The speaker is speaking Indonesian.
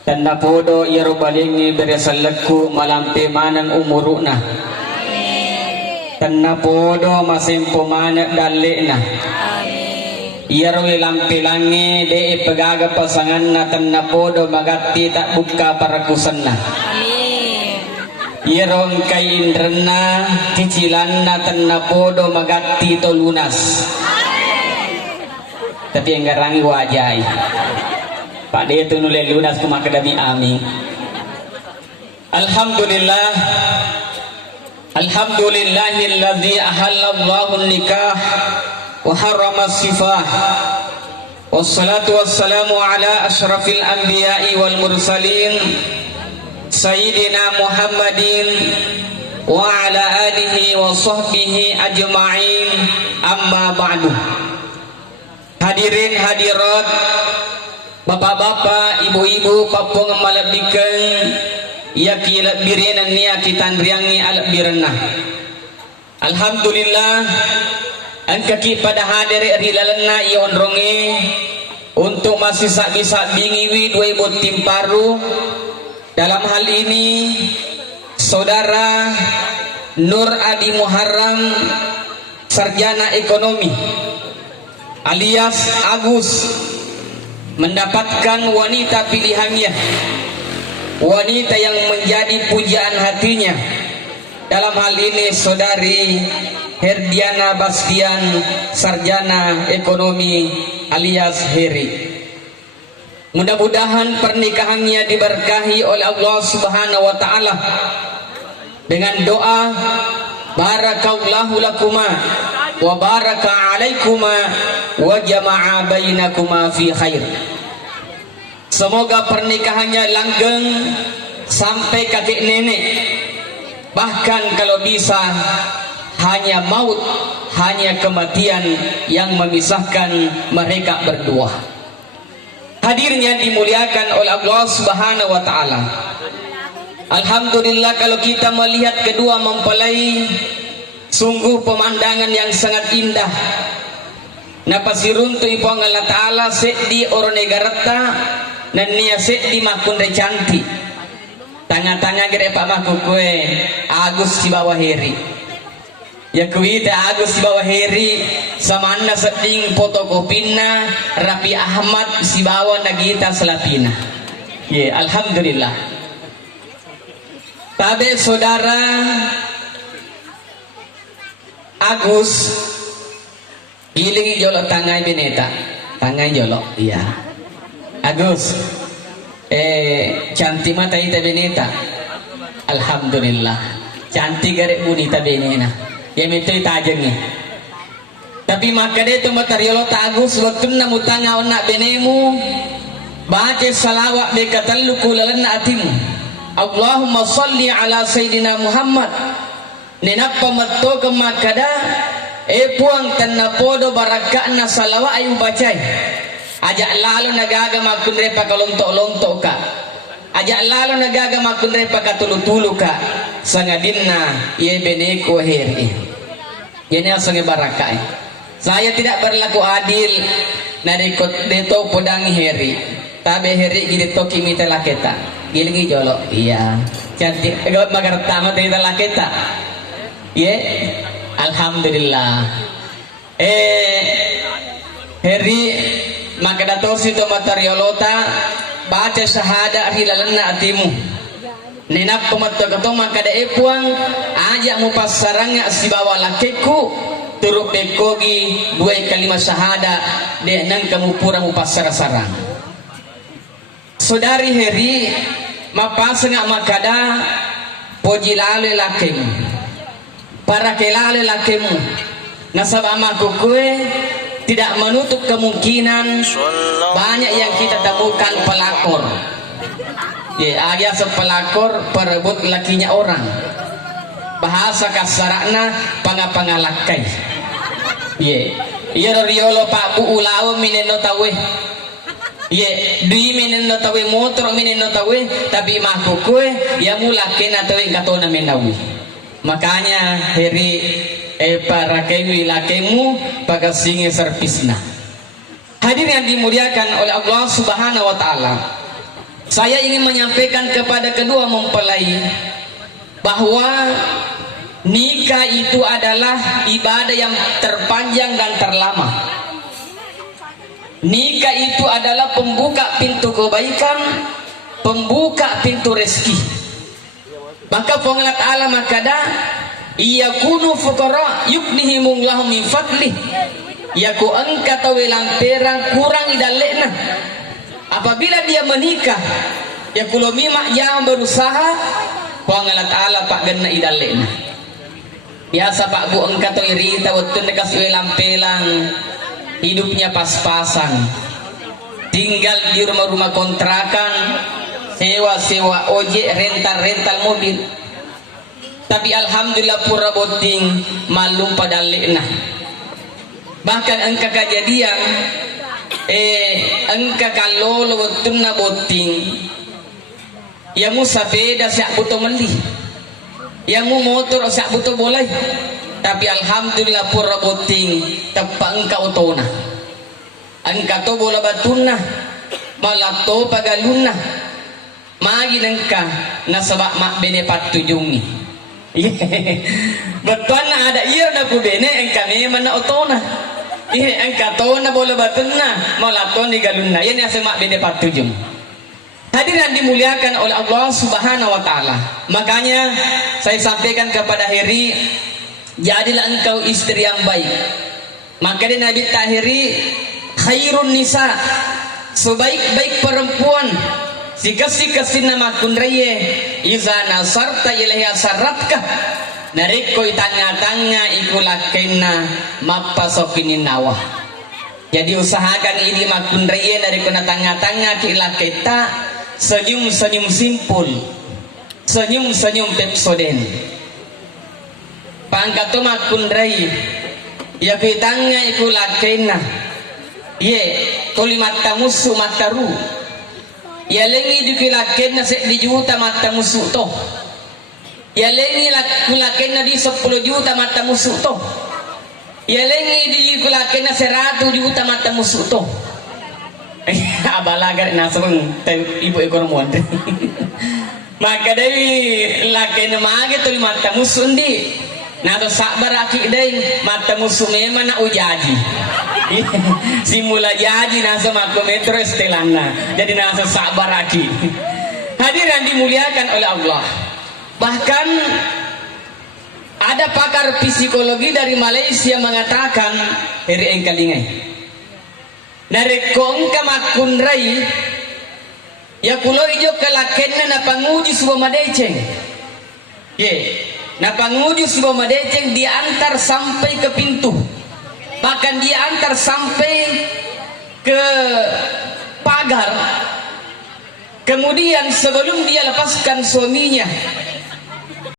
tanda podo iro balingi beresalku malampe manang umuruna tanda podo masimpo manak dalena iro lampe langi de pegaga pasangan na tanda podo magati tak buka parakusanna iro kay indrana cicilan na tanda podo magati to lunas tapi yang garangi wajai Pak dia tu nulai lunas kumakadami amin. Alhamdulillah Alhamdulillahilladzi ahallallahu nikah wa harrama sifah. Wassalatu wassalamu ala asyrafil anbiya'i wal mursalin Sayyidina Muhammadin wa ala alihi wa sahbihi ajma'in, amma ba'du. Hadirin hadirat, bapak-bapak, ibu-ibu, papung malabdikan yaki birenan niya kitan riangi alak birena. Alhamdulillah ang kaki pada hadir rilalana iyon ronge untuk masih bisa bingiwi dua ibu tim paru. Dalam hal ini saudara Nur Adi Muharram, sarjana ekonomi alias Agus, mendapatkan wanita pilihannya, wanita yang menjadi pujaan hatinya. Dalam hal ini saudari Herdiana Bastian, sarjana ekonomi alias Heri. Mudah-mudahan pernikahannya diberkahi oleh Allah Subhanahu wa taala dengan doa barakallahu lakuma wa baraka alaikuma wa jama'a bainakuma fi khair. Semoga pernikahannya langgeng sampai kakek nenek, bahkan kalau bisa hanya maut, hanya kematian yang memisahkan mereka berdua. Hadirin yang dimuliakan oleh Allah Subhanahu wa taala. Alhamdulillah kalau kita melihat kedua mempelai, sungguh pemandangan yang sangat indah. Napasiruntu ipong Allah taala seddi oronegarata nan niya seddi makun cantik. Tanga-tanga gere pak maku kue Agus di bawah Heri. Ya kuita Agus di bawah Heri sama anda seding fotokopina Rapi Ahmad si bawah Nagita Selapina. Ya alhamdulillah. Tabe saudara Agus gilingi jolok tangai beneta, tangai jolok, iya. Agus, cantik mata ita beneta, alhamdulillah. Cantik garek bunita benena. Ya itu tajengnya. Tapi maka dia tu materialo Agus waktu namu tanga onak benemu, baca salawat bekatallu kulalan atimu. Allahumma salli ala Sayyidina Muhammad. Nenapa matto kemakada puang tanna podo barakana salawat ayu bacai. Ajak lalu nagaga makun repa kalontok-lontok ka. Ajak lalu nagaga makun repa katulu-tulu ka. Sangadinna ye beneko Heri. Ini asonge barakai. Saya tidak berlaku adil narikot deto podangi Heri. Tabe Heri gini toki mita laketa. Gilingi jolok. Iya. Cantik. Gawat magar tamat mita laketa. Ye, alhamdulillah. Heri maka datosi to materialota baca syahada hilalana atimu. Nenak pematto katong maka da epuang ajak mu pasaranga si bawa lakeku turuk dekogi dua kalimat syahada de nang kamu pura mu pasara-sarang. Saudari Heri mapasanga makada pojilale lakemu. Para kelale lakemu nasabama kukue tidak menutup kemungkinan banyak yang kita temukan pelakor. Ya, agak sepelakor perebut lakinya orang. Bahasa kasarana pangapangalakai. Ye, iya riolo Pak Bu ulao mineno tawe. Ye, dui mineno tawe motor mineno tawe, tapi mahkukue ya mulake na tawe katona menawi. Makanya Heri para kewi lakemu pagasingi servisna. Hadirin yang dimuliakan oleh Allah Subhanahu wa taala. Saya ingin menyampaikan kepada kedua mempelai bahwa nikah itu adalah ibadah yang terpanjang dan terlama. Nikah itu adalah pembuka pintu kebaikan, pembuka pintu rezeki. Maka Allah Ta'ala makada iyakunu fuqara yughnihimullahu min fadlih. Yaku angka tawelang perang kurang idalena. Apabila dia menikah, ya kulo mimak yang berusaha, Allah Ta'ala pak gena idalena. Biasa pak bu angka to irita waktu nekas welang pelang, hidupnya pas-pasan. Tinggal di rumah-rumah kontrakan, sewa-sewa ojek, rental-rental mobil. Tapi alhamdulillah pura boting malum pada lekna. Bahkan angka kejadian angka kalau waktu na boting yang mu sepeda siap butuh meli, yang mu motor siap butuh boleh. Tapi alhamdulillah pura boting tepak angka utona, angka to bola batuna malah to pagaluna magi nengka nasabak mak bene patujungi. Betul na ada iya na ku bene angka memang na utona. Angka to na bola batuna malah to ni galuna. Yan yang semak bene patujung. Hadirin dimuliakan oleh Allah Subhanahu wa taala. Makanya saya sampaikan kepada Heri, jadilah engkau istri yang baik. Maka di Nabi Tahiri khairun nisa, sebaik-baik perempuan sikasi nama kunraye iza nasarta ilaiha saratka nariko tanga-tanga ikulakena mapasokinin nawah. Jadi usahakan ini makunraye dari kuna tanga-tanga kilaketa senyum-senyum simpul, senyum-senyum pepsoden. Pangkato makunrai ya pitangnya iku lakena ye toli mata musuh mataru ya lengi dikilakena se di juta mata musuh to ya lengi lakena di 10 juta mata musuh to ya lengi dikilakena 100 juta mata musuh to abalagar nasabang ibu ekor muan maka dari lakena mage toli mata musuh ndi nato sabar aki day mata musuh memang na ujaji simula jaji nasa makometro estelana jadi nasa sabar aki. Hadirin dimuliakan oleh Allah, bahkan ada pakar psikologi dari Malaysia mengatakan dari engkalingai narekong kamakunrai ya kulo ijo kalakenna na panguji suwa madeceng nah panguji sebuah madeceng diantar sampai ke pintu, bahkan diantar sampai ke pagar. Kemudian sebelum dia lepaskan suaminya